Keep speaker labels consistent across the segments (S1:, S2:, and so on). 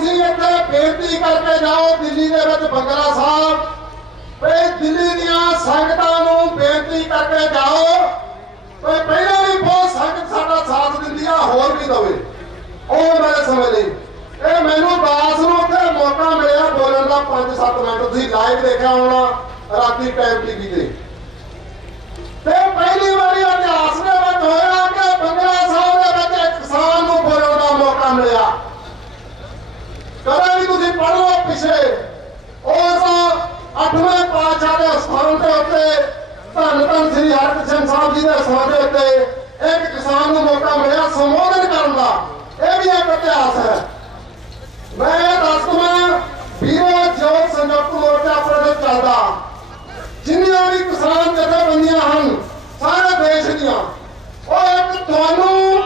S1: ਤੁਸੀਂ ਇੱਥੇ ਬੇਨਤੀ ਕਰਕੇ ਜਾਓ, ਦਿੱਲੀ ਦੇ ਵਿੱਚ ਬੰਗਲਾ ਸਾਹਿਬ। ਵੇ ਦਿੱਲੀ ਦੀਆਂ ਸੰਗਤਾਂ ਨੂੰ ਬੇਨਤੀ ਕਰਕੇ ਜਾਓ। ਵੇ ਪਹਿਲਾਂ ਵੀ ਬਹੁਤ ਸੰਗਤ ਸਾਡਾ ਸਾਥ ਦਿੰਦੀ ਆ, ਹੋਰ ਵੀ ਦਵੇ। ਉਹ ਮੈਂ ਸਮਝ ਲਈ ਇਹ ਮੈਨੂੰ ਦਾਸ ਨੂੰ ਉੱਥੇ ਮੌਕਾ ਮਿਲਿਆ ਬੋਲਣ ਦਾ 5-7 ਮਿੰਟ। ਤੁਸੀਂ ਲਾਈਵ ਦੇਖਿਆ ਹੋਣਾ, ਰਾਤੀ ਟਾਈਮ ਟੀਵੀ ਤੇ। ਤੇ ਪਹਿਲੀ ਵਾਰੀ ਇਤਿਹਾਸ ਦੇ ਵਿੱਚ ਹੋਇਆ ਕਿ ਬੰਗਲਾ ਸਾਹਿਬ ਦੇ ਵਿੱਚ ਇੱਕ ਕਿਸਾਨ ਨੂੰ ਬੋਲਣ ਦਾ ਮੌਕਾ ਮਿਲਿਆ। ਪੜ੍ਹ ਉਸ ਅੱਠਵੇਂ ਪਾਤਸ਼ਾਹ ਦੇ ਸਥਾਨ ਦੇ ਉੱਤੇ ਧੰਨ ਧੰਨ ਸ੍ਰੀ ਹਰਿਕ੍ਰਿਸ਼ਨ ਸਾਹਿਬ ਜੀ ਦੇ ਸਥਾਨ ਦੇ ਉੱਤੇ ਇੱਕ ਕਿਸਾਨ ਨੂੰ ਮੌਕਾ ਮਿਲਿਆ ਸੰਬੋਧਨ ਕਰਨ ਦਾ। ਇਹ ਵੀ ਇੱਕ ਇਤਿਹਾਸ ਹੈ। ਮੈਂ ਇਹ ਵੀਰੋ ਜੋ ਸੰਯੁਕਤ ਮੋਰਚਾ ਆਪਣੇ ਚੱਲਦਾ। ਜਿੰਨੀਆਂ ਵੀ ਕਿਸਾਨ ਜਥੇਬੰਦੀਆਂ ਹਨ, ਸਾਰੇ ਦੇਸ਼ ਦੀਆਂ, ਉਹ ਇੱਕ ਤੁਹਾਨੂੰ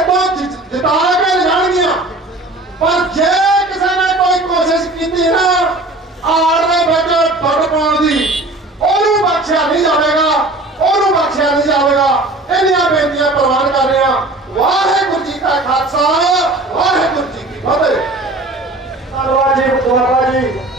S1: ਇਦੋਂ ਜਿਤਾ ਕੇ ਲਿਜਾਣਗੀਆਂ ਪਰ ਜੇ ਵਾਹਿਗੁਰੂ ਜੀ ਕਾ ਖਾਲਸਾ ਵਾਹਿਗੁਰੂ ਜੀ ਕੀ ਫਤਿਹ।
S2: ਧੰਨਵਾਦ ਜੀ ਬਾਬਾ ਜੀ।